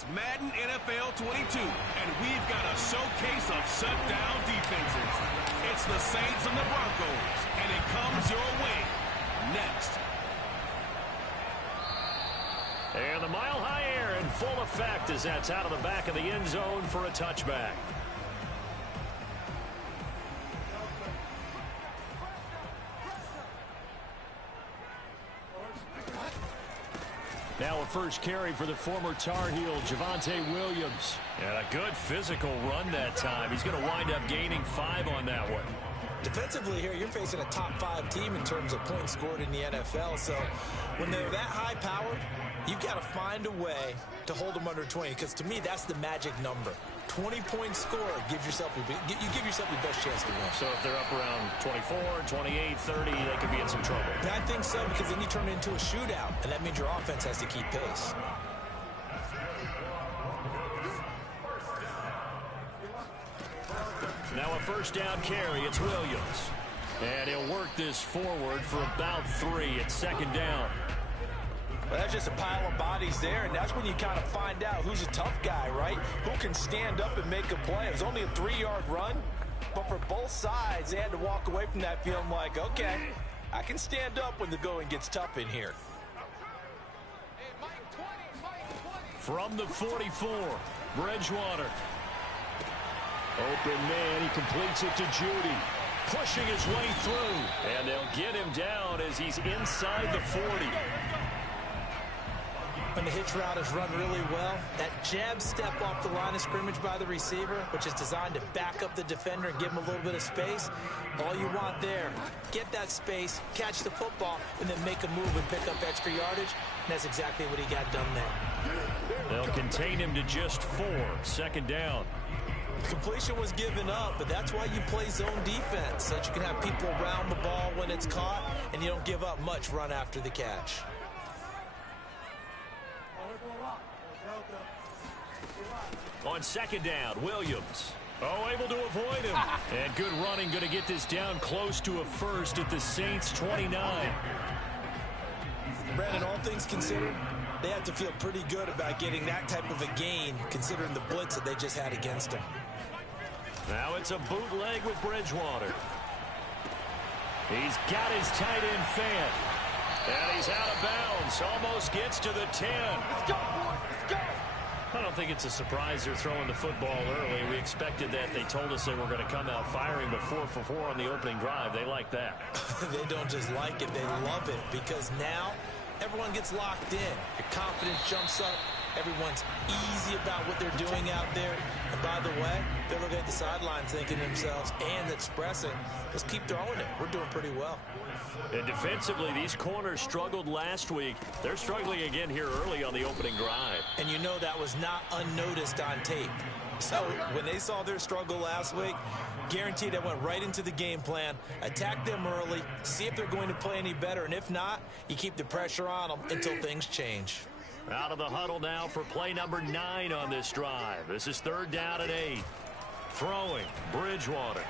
It's Madden NFL 22, and we've got a showcase of shutdown defenses. It's the Saints and the Broncos, and it comes your way next. And the mile-high air in full effect as that's out of the back of the end zone for a touchback. Now a first carry for the former Tar Heel, Javonte Williams. And a good physical run that time. He's going to wind up gaining 5 on that one. Defensively here, you're facing a top-5 team in terms of points scored in the NFL. So when they're that high-powered, you've got to find a way to hold them under 20. Because to me, that's the magic number. 20-point score gives yourself you give yourself your best chance to win. So if they're up around 24, 28, 30, they could be in some trouble. I think so, because then you turn it into a shootout, and that means your offense has to keep pace. Now a first down carry. It's Williams. And he'll work this forward for about 3. It's second down. Well, that's just a pile of bodies there, and that's when you kind of find out who's a tough guy, right? Who can stand up and make a play. It was only a 3-yard run, but for both sides, they had to walk away from that feeling like, okay, I can stand up when the going gets tough in here. From the 44, Bridgewater. Open man, he completes it to Judy. Pushing his way through, and they'll get him down as he's inside the 40. When the hitch route is run really well, that jab step off the line of scrimmage by the receiver, which is designed to back up the defender and give him a little bit of space, all you want there, get that space, catch the football, and then make a move and pick up extra yardage, and that's exactly what he got done there. They'll contain him to just 4, second down. Completion was given up, but that's why you play zone defense, so that you can have people around the ball when it's caught, and you don't give up much run after the catch. On second down, Williams. Able to avoid him. And good running, going to get this down close to a first at the Saints' 29. Brandon, all things considered, they have to feel pretty good about getting that type of a gain, considering the blitz that they just had against them. Now it's a bootleg with Bridgewater. He's got his tight end fan. And he's out of bounds. Almost gets to the 10. Let's go, boys. Let's go. I don't think it's a surprise they're throwing the football early. We expected that. They told us they were going to come out firing, but 4 for 4 on the opening drive. They like that. They don't just like it, they love it, because now everyone gets locked in. Your confidence jumps up. Everyone's easy about what they're doing out there. And by the way, they're looking at the sidelines thinking to themselves and expressing, let's keep throwing it. We're doing pretty well. And defensively, these corners struggled last week. They're struggling again here early on the opening drive. And you know that was not unnoticed on tape. So when they saw their struggle last week, guaranteed they went right into the game plan, attack them early, see if they're going to play any better. And if not, you keep the pressure on them until things change. Out of the huddle now for play number 9 on this drive. This is 3rd down and 8. Throwing, Bridgewater.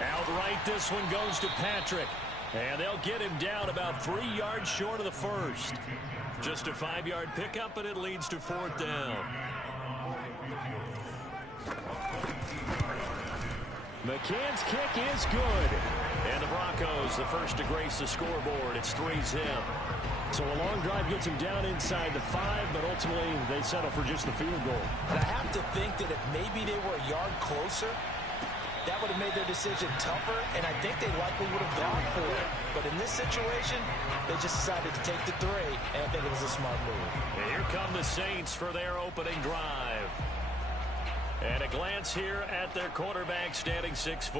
Outright, this one goes to Patrick. And they'll get him down about 3 yards short of the first. Just a 5-yard pickup, and it leads to 4th down. McCann's kick is good. And the Broncos, the first to grace the scoreboard. It's 3-zip. So a long drive gets him down inside the 5, but ultimately they settle for just the field goal. And I have to think that if maybe they were a yard closer, that would have made their decision tougher, and I think they likely would have gone for it. But in this situation, they just decided to take the 3, and I think it was a smart move. And here come the Saints for their opening drive. And a glance here at their quarterback, standing 6'3".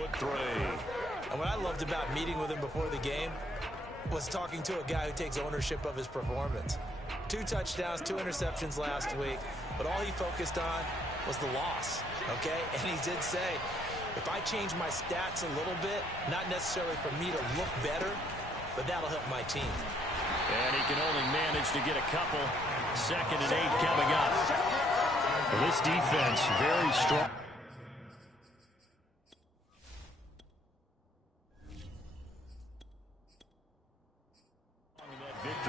And what I loved about meeting with him before the game was talking to a guy who takes ownership of his performance. 2 touchdowns, 2 interceptions last week, but all he focused on was the loss, okay? And he did say, if I change my stats a little bit, not necessarily for me to look better, but that'll help my team. And he can only manage to get a couple. 2nd and 8 coming up. This defense very strong.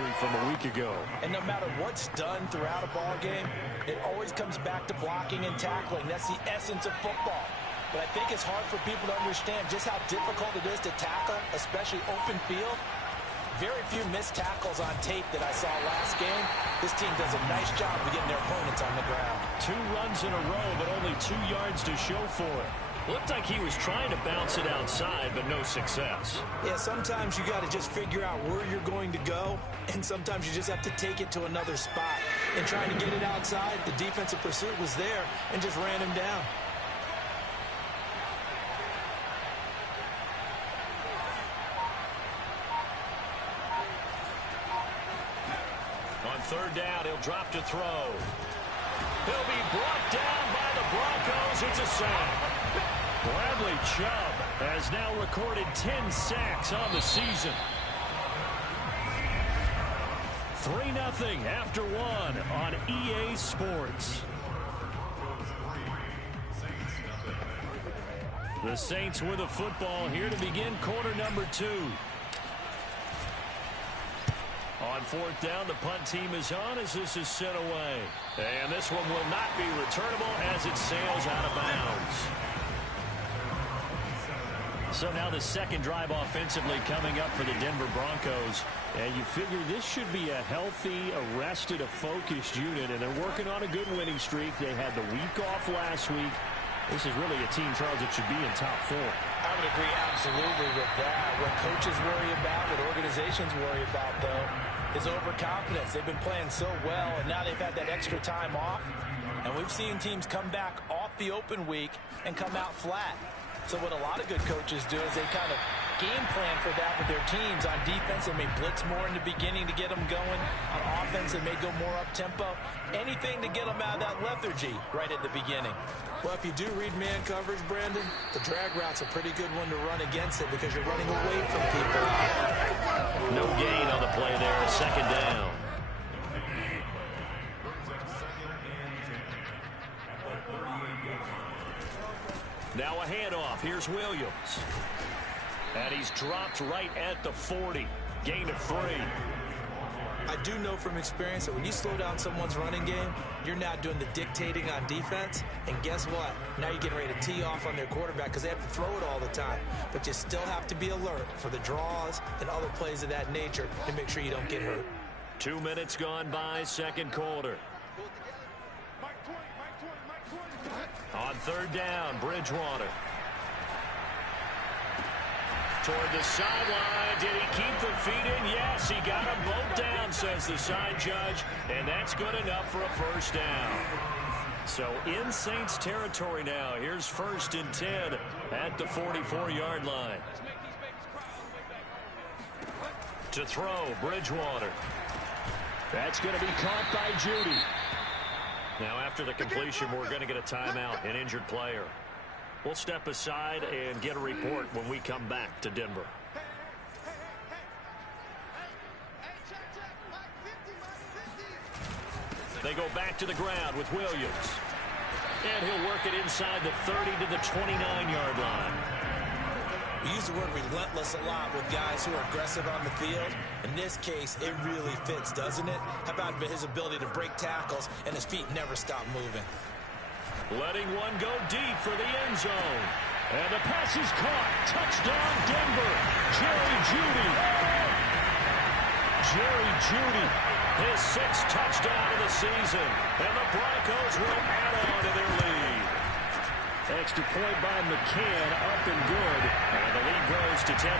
victory from a week ago. And no matter what's done throughout a ball game, it always comes back to blocking and tackling. That's the essence of football. But I think it's hard for people to understand just how difficult it is to tackle, especially open field. Very few missed tackles on tape that I saw last game. This team does a nice job of getting their opponents on the ground. 2 runs in a row, but only 2 yards to show for it. Looked like he was trying to bounce it outside, but no success. Yeah, sometimes you got to just figure out where you're going to go, and sometimes you just have to take it to another spot. And trying to get it outside, the defensive pursuit was there and just ran him down. On 3rd down, he'll drop to throw. He'll be brought down by the Broncos. It's a sack. Bradley Chubb has now recorded 10 sacks on the season. 3-0 after 1 on EA Sports. The Saints with a football here to begin quarter number 2. On 4th down, the punt team is on as this is sent away. And this one will not be returnable as it sails out of bounds. So now the second drive offensively coming up for the Denver Broncos. And you figure this should be a healthy, arrested, a focused unit. And they're working on a good winning streak. They had the week off last week. This is really a team, Charles, that should be in top 4. I would agree absolutely with that. What coaches worry about, what organizations worry about, though, is overconfidence. They've been playing so well, and now they've had that extra time off. And we've seen teams come back off the open week and come out flat. So what a lot of good coaches do is they kind of game plan for that with their teams. On defense, they may blitz more in the beginning to get them going. On offense, they may go more up-tempo. Anything to get them out of that lethargy right at the beginning. Well, if you do read man coverage, Brandon, the drag route's a pretty good one to run against it because you're running away from people. No gain on the play there, 2nd down. Now a handoff. Here's Williams. And he's dropped right at the 40. Gain of 3. I do know from experience that when you slow down someone's running game, you're now doing the dictating on defense. And guess what? Now you're getting ready to tee off on their quarterback because they have to throw it all the time. But you still have to be alert for the draws and other plays of that nature to make sure you don't get hurt. 2 minutes gone by, 2nd quarter. On 3rd down, Bridgewater. Toward the sideline. Did he keep the feet in? Yes, he got them both down, says the side judge. And that's good enough for a 1st down. So in Saints territory now. Here's 1st and 10 at the 44-yard line. To throw, Bridgewater. That's going to be caught by Judy. Now after the completion, we're going to get a timeout, an injured player. We'll step aside and get a report when we come back to Denver. They go back to the ground with Williams. And he'll work it inside the 30 to the 29-yard line. We use the word relentless a lot with guys who are aggressive on the field. In this case, it really fits, doesn't it? How about his ability to break tackles and his feet never stop moving? Letting one go deep for the end zone. And the pass is caught. Touchdown, Denver. Jerry Jeudy. Jerry Jeudy, his 6th touchdown of the season. And the Broncos will add on to their lead. Extra point by McCann, up and good. And the lead grows to 10-0.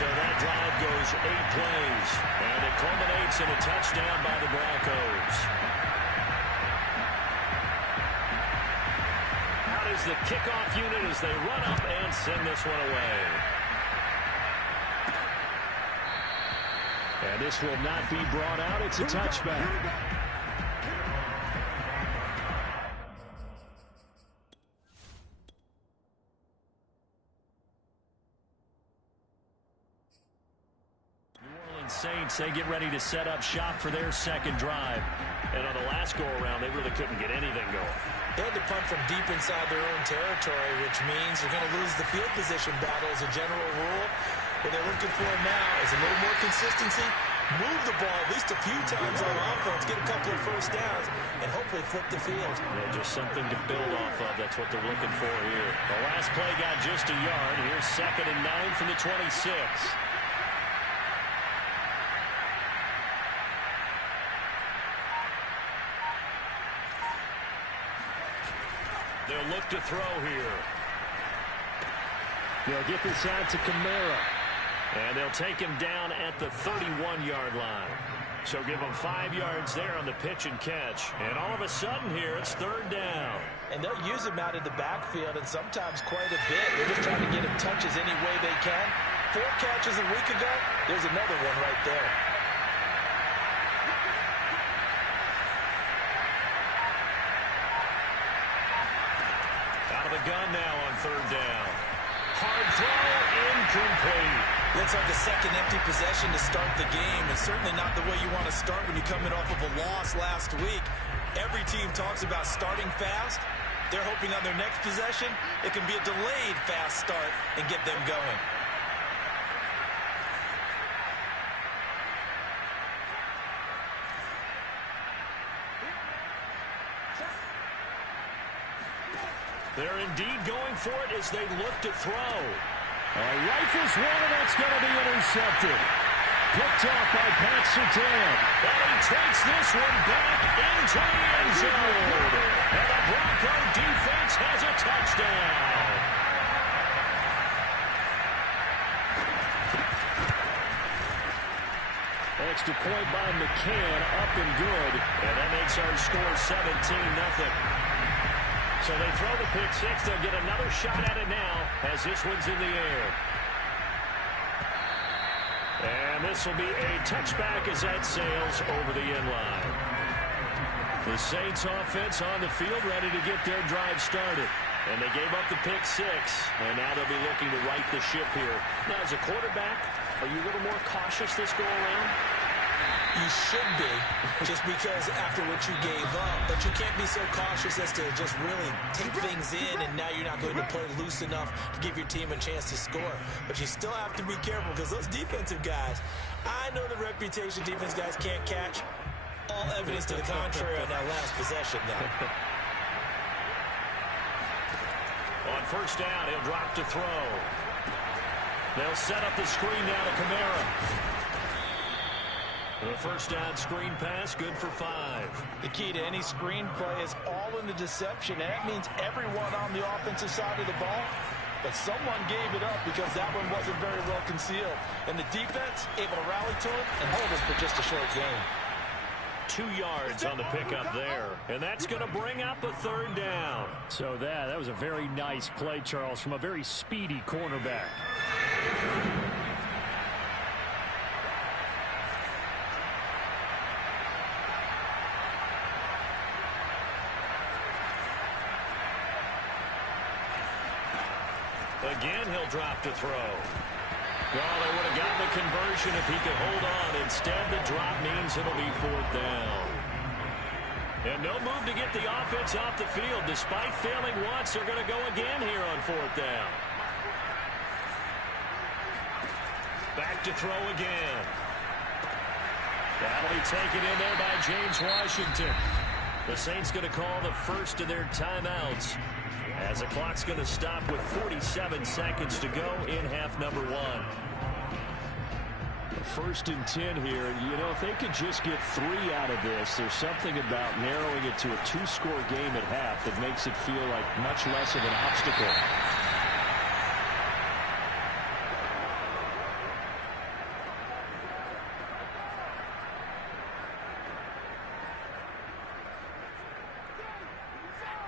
So that drive goes 8 plays. And it culminates in a touchdown by the Broncos. Out is the kickoff unit as they run up and send this one away. And this will not be brought out. It's a touchback. Saints, they get ready to set up shop for their 2nd drive. And on the last go-around, they really couldn't get anything going. They had to punt from deep inside their own territory, which means they're going to lose the field position battle as a general rule. What they're looking for now is a little more consistency, move the ball at least a few times on offense, get a couple of first downs, and hopefully flip the field. Yeah, just something to build off of. That's what they're looking for here. The last play got just a yard. Here's 2nd and 9 from the 26. They'll look to throw here. They'll get this out to Kamara. And they'll take him down at the 31-yard line. So give him 5 yards there on the pitch and catch. And all of a sudden here, it's 3rd down. And they'll use him out in the backfield, and sometimes quite a bit. They're just trying to get him touches any way they can. 4 catches a week ago. There's another one right there. Out of the gun now on 3rd down. Hard throw, incomplete. Looks like a second empty possession to start the game, and certainly not the way you want to start when you're coming off of a loss last week. Every team talks about starting fast. They're hoping on their next possession, it can be a delayed fast start and get them going. They're indeed going for it as they look to throw. Rifles one, and that's going to be intercepted. Picked off by Pat Surtain. And he takes this one back into the end zone. And the Bronco defense has a touchdown. Extra point by McCann, up and good. And that makes our score 17-0. So they throw the pick six. They'll get another shot at it now as this one's in the air. And this will be a touchback as that sails over the end line. The Saints offense on the field ready to get their drive started. And they gave up the pick six. And now they'll be looking to right the ship here. Now, as a quarterback, are you a little more cautious this go around? You should be, just because after what you gave up. But you can't be so cautious as to just really take things in, and now you're not going to play loose enough to give your team a chance to score. But you still have to be careful, because those defensive guys, I know the reputation defense guys can't catch. All evidence to the contrary on that last possession, though. On 1st down, he'll drop to throw. They'll set up the screen now to Kamara. The 1st down screen pass, good for 5. The key to any screen play is all in the deception, and that means everyone on the offensive side of the ball. But someone gave it up because that one wasn't very well concealed. And the defense able to rally to it and hold us for just a short game. 2 yards on the pickup there. And that's going to bring up a 3rd down. So that was a very nice play, Charles, from a very speedy cornerback. Again, he'll drop to throw. Well, they would have gotten the conversion if he could hold on. Instead, the drop means it'll be 4th down. And no move to get the offense off the field. Despite failing once, they're going to go again here on 4th down. Back to throw again. That'll be taken in there by James Washington. The Saints going to call the first of their timeouts, as the clock's going to stop with 47 seconds to go in half number 1. 1st and 10 here. You know, if they could just get 3 out of this, there's something about narrowing it to a 2-score game at half that makes it feel like much less of an obstacle.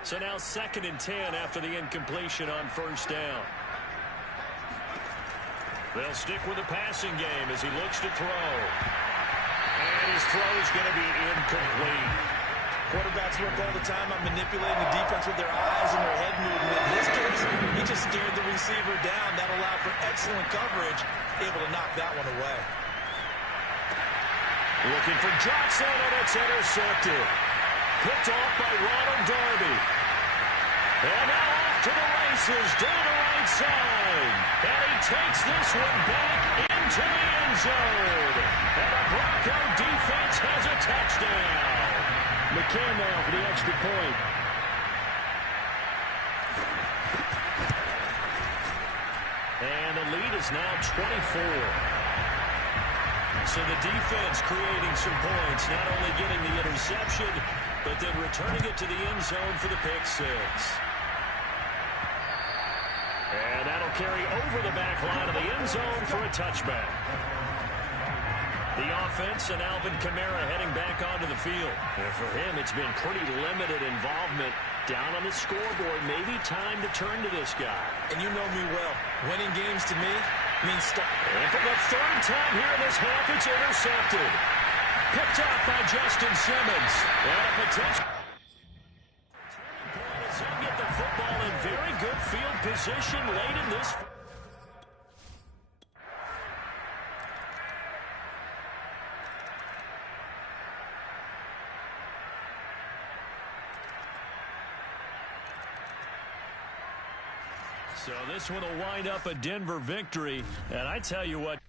So now 2nd and 10 after the incompletion on 1st down. They'll stick with the passing game as he looks to throw. And his throw's going to be incomplete. Quarterbacks work all the time on manipulating the defense with their eyes and their head movement. In this case, he just stared the receiver down. That allowed for excellent coverage, able to knock that one away. Looking for Johnson, and it's intercepted. Picked off by Ronald Darby. And now off to the races down the right right side. And he takes this one back into the end zone. And the Bronco defense has a touchdown. McCann now for the extra point. And the lead is now 24. So the defense creating some points, not only getting the interception, but then returning it to the end zone for the pick six. And that'll carry over the back line of the end zone for a touchback. The offense and Alvin Kamara heading back onto the field. And for him, it's been pretty limited involvement down on the scoreboard. Maybe time to turn to this guy. And you know me well. Winning games to me means stop. And for the third time here in this half, it's intercepted. Picked off by Justin Simmons. And a potential turning point as he'll get the football in very good field position late in this. So this one will wind up a Denver victory. And I tell you what.